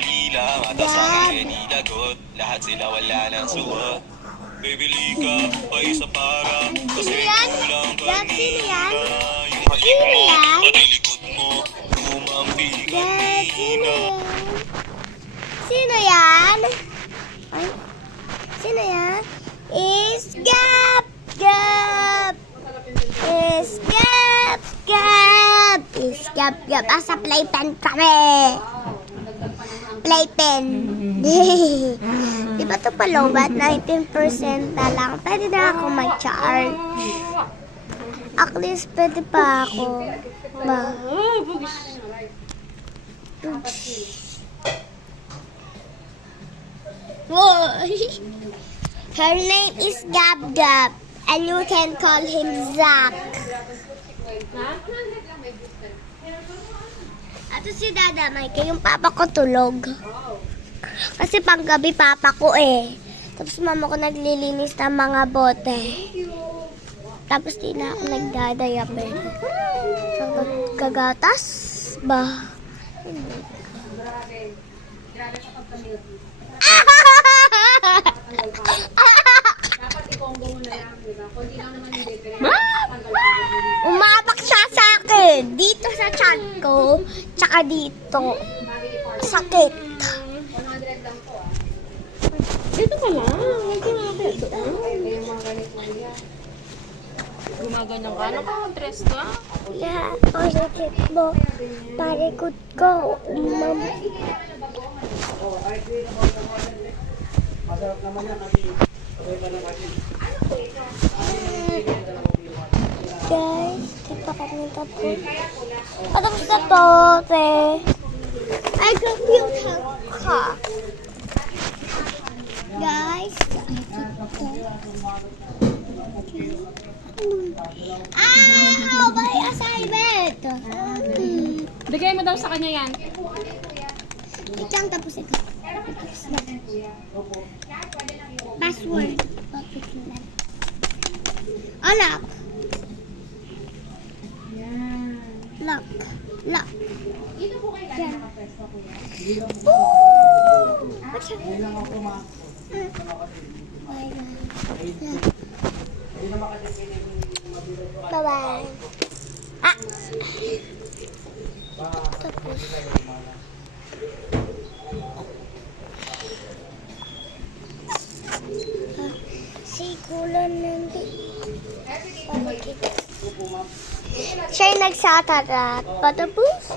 gab. Lahat sila wala ng suot. Bibili ka pa isa para kasi kulang ka. Gab, sino yan? Yung halik mo, pati likod mo, umampi ka Gab, sino nina. yan? Sino yan? Ay, sino yan? Is Gab! Gab! Is Gab! Gab! Is Gab! Gab! Asa playpen kami! Playpen! Di ba ito palobat? 19% na lang. Pwede na ako mag-charge. At least pwede pa ako. Ba? Her name is Gab Gab. And you can call him Zach. Ato si Dada Mike, yung papa ko tulog. Kasi panggabi papa ko eh. Tapos mama ko naglilinis ng mga bote. Tapos di na ako nagdadayap eh. So, kagatas ba? Umapak siya sa akin. Dito sa chat ko. Tsaka dito. Sakit. Dito ka lang. Huwag ka lang dito. Gumaganyan ka? Ano ka? Dress ka? Yeah, ang sakit mo. Parikot ko. Ma'am. Guys, di pa kami tapos. Tapos na to, te. Ay, computer ka. Guys, may assignment. Bigay mo daw sa kanya yan. Ito ang tapos ito. Tapos na. Password. Oh, lock. Lock. Lock. Yan. What's up? Bye-bye. Ah! Tapos. Sigulan nanti. Siya yung nagsatarat. Patapos.